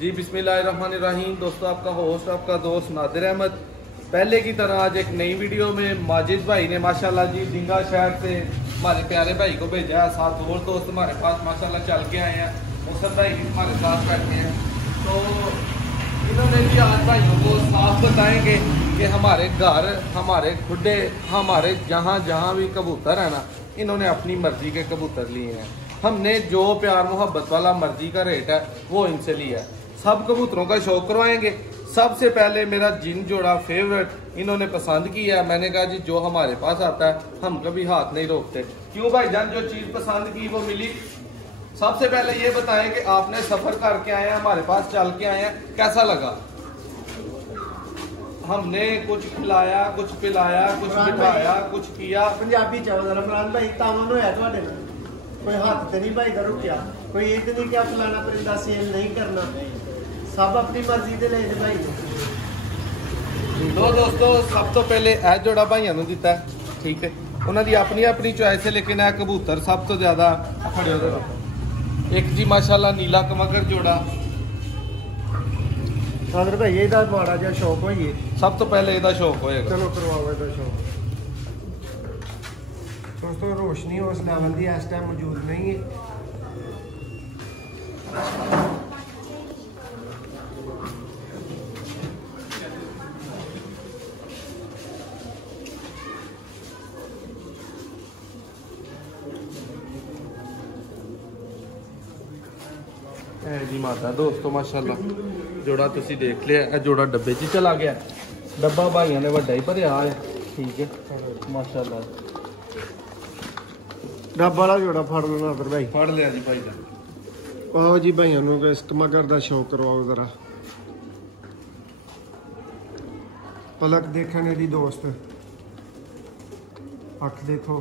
जी बिस्मिल्लाहिर्रहमानिर्रहीम। दोस्तों, आपका होस्ट आपका दोस्त नादिर अहमद। पहले की तरह आज एक नई वीडियो में माजिद भाई ने माशाल्लाह जी डिंगा शहर से हमारे प्यारे भाई को भेजा है। साथ और दोस्त हमारे पास माशाल्लाह चल के आए हैं। मौसम भाई भी हमारे साथ बैठे हैं, तो इन्होंने भी आज भाइयों को साफ बताएंगे कि हमारे घर, हमारे खुडे, हमारे जहाँ जहाँ भी कबूतर है ना, इन्होंने अपनी मर्जी के कबूतर लिए हैं। हमने जो प्यार मोहब्बत वाला मर्जी का रेट है वो इनसे लिया है। सब कबूतरों का शौक करवाएंगे। सबसे पहले मेरा जिन जोड़ा फेवरेट इन्होंने पसंद किया है। मैंने कहा जी जो हमारे पास आता है हम कभी हाथ नहीं रोकते। क्यों भाईजान, जो चीज़ पसंद की वो मिली। सबसे पहले ये बताएं कि आपने सफर करके आए हैं, हमारे पास चल के आए हैं, कैसा लगा? हमने कुछ खिलाया, कुछ पिलाया, कुछ बिठाया, कुछ किया। पंजाबी चावल रमजान भाई तावन होया तुहाडे नाल कोई हाथ ते नहीं भाई का रुकिया, कोई एक नहीं क्या फलाना परिंदा सेल नहीं करना, सब अपनी मर्जी दे ले भाई। तो दोस्तों, सब तो पहले ए जोड़ा भाइयों ने दिता है, ठीक है। उन्होंने अपनी अपनी चॉइस है, लेकिन यह कबूतर सब तो ज्यादा खड़े हो। एक जी माशाल्लाह नीला कमगर जोड़ा। सादर भाई ਇਹਦਾ ਮਾੜਾ ਜਿਹਾ ਸ਼ੌਕ ਹੋਈਏ। सब तो पहले ਇਹਦਾ शौक होएगा। चलो करवाओ ਇਹਦਾ शौक। दोस्तों, रोशनी उस लेवल की इस टाइम मौजूद नहीं है। जी माता दोस्तों माशाल्लाह जोड़ा तुसी देख लिया। यह जोड़ा डब्बे च चला गया। डब्बा भाइयों ने वड्डा ही भरिया है, ठीक है माशाल्लाह। डब्बा वाला जोड़ा फड़ लो नादर भाई। फड़ लिया जी भाई। आओ जी भाइयों को इस कमगर का शौक करवाओ जरा। पलक देखने दी दोस्त, अख देखो,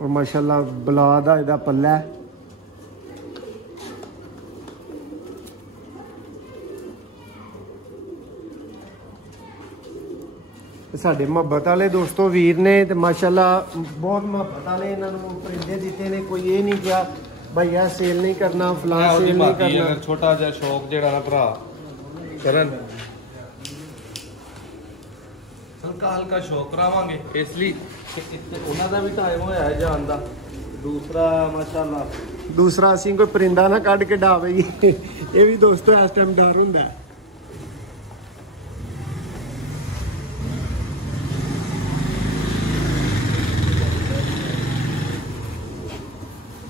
और माशाल्लाह बला दा इहदा पल्ला है। साडे मुहब्बत वाले दोस्तों वीर ने ते माशाल्लाह बहुत मुहब्बत वाले इन्होंने परिंदे दिते ने। कोई ये नहीं किया भाई यह सेल नहीं करना, फलां सेल नहीं करना। अगर छोटा जा शौक जेड़ा ना भरा करन, हल्का हल्का शौक करावांगे, इसलिए उन्हां दा भी टाइम होया है जान दा। दूसरा माशाल्लाह दूसरा असीं कोई परिंदा ना कढ़ के डावे ये भी दोस्तों इस टाइम डर हुंदा है।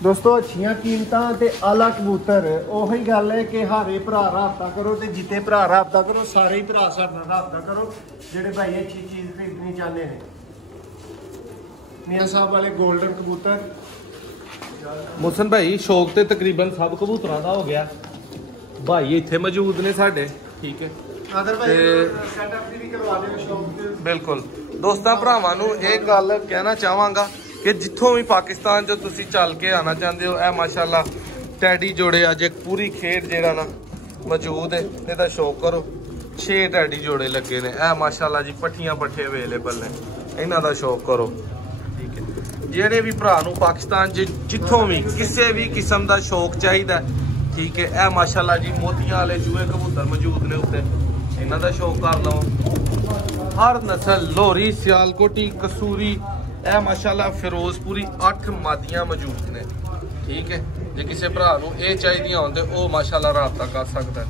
दोस्तों, अच्छियां कीमतां ते आला कबूतर ओही गल है कि हारे भरा राबता करो ते जिते भरा राबता करो। सारे ही भरा साडे नाल राबता करो जेडे भाई अच्छी चीज़ खरीदनी चाहते हैं। मियां साहब वाले गोल्डन कबूतर। मुहसन भाई शौक ते तकरीबन सब कबूतरां दा हो गया। भाई इत्थे मौजूद ने साडे, ठीक है। बिल्कुल दोस्तां भरावां नूं एक गल कहना चाहांगा कि जिथों भी पाकिस्तान जो तुसी चल के आना चाहते हो, यह माशाल्लाह टैडी जोड़े अज एक पूरी खेत जेड़ा ना मौजूद है, इसका शौक करो। 6 टैडी जोड़े लगे ने, यह माशाल्लाह जी पट्ठियां पट्ठे अवेलेबल ने, इन्हां दा शौक करो, ठीक है। जेड़े भी भरा नूं पाकिस्तान जिथों भी किसी भी किस्म का शौक चाहिए, ठीक है, यह माशाल्लाह जी मोतियां वाले चूहे कबूतर मौजूद ने उत्ते, इन्हां दा शौक कर लो। हर नस्ल लोहरी, सियालकोटी, कसूरी, यह माशाल्लाह फिरोजपुरी 8 मादियां मौजूद ने, ठीक है। जे किसी भरा नूं ये चाहिए होंदे वो माशाल्लाह राबता कर सकता है।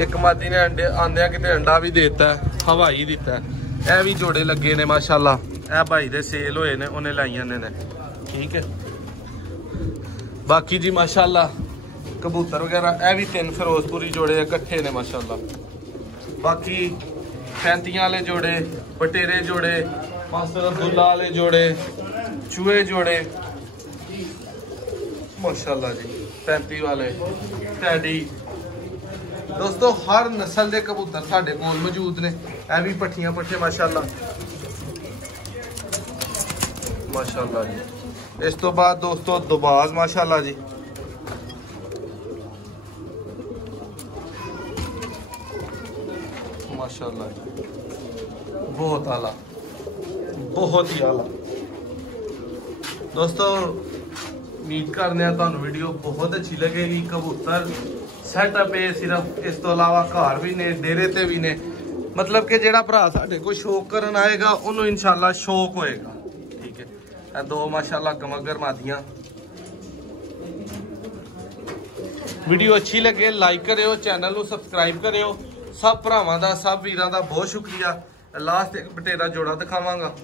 एक मादी ने अंडे आंदिया किते अंडा भी देता है, हवाई दिता है। यह भी जोड़े लगे ने माशाल्लाह, यह भाई दे सेल होए ने, उन्हें लाइया ने, ठीक है। बाकी जी माशाल्लाह कबूतर वगैरह यह भी 3 फिरोजपुरी जोड़े इकट्ठे ने माशाल्लाह। बाकी 35 वाले जोड़े, बटेरे जोड़े, मास्टर अब्दुल्ला वाले जोड़े, चूहे जोड़े माशाल्लाह जी, 35 वाले टैडी। दोस्तों, हर नस्ल के कबूतर साडे कोल मौजूद ने। यह भी पट्ठियां पट्ठे माशाल्लाह माशाल्लाह जी। इस तो बाद दोस्तों दुबाज माशाल्लाह जी, माशाल्लाह जी, बहुत आला, बहुत ही आला। दोस्तों उम्मीद करने तुहानू वीडियो बहुत अच्छी लगेगी। कबूतर सैटअप है सिर्फ, इस तो अलावा घर भी ने, डेरे ते भी ने। मतलब कि जेड़ा भरा साडे कोल शौक करन आएगा उन्होंने इंशाल्लाह शौक होएगा। ठीक है, दो माशाल्लाह गमगर मादियां। वीडियो अच्छी लगे लाइक करियो, चैनल को सबसक्राइब करियो। सब भरावां दा, सब वीरां दा बहुत शुक्रिया। लास्ट एक बटेरा जोड़ा दिखावांगा।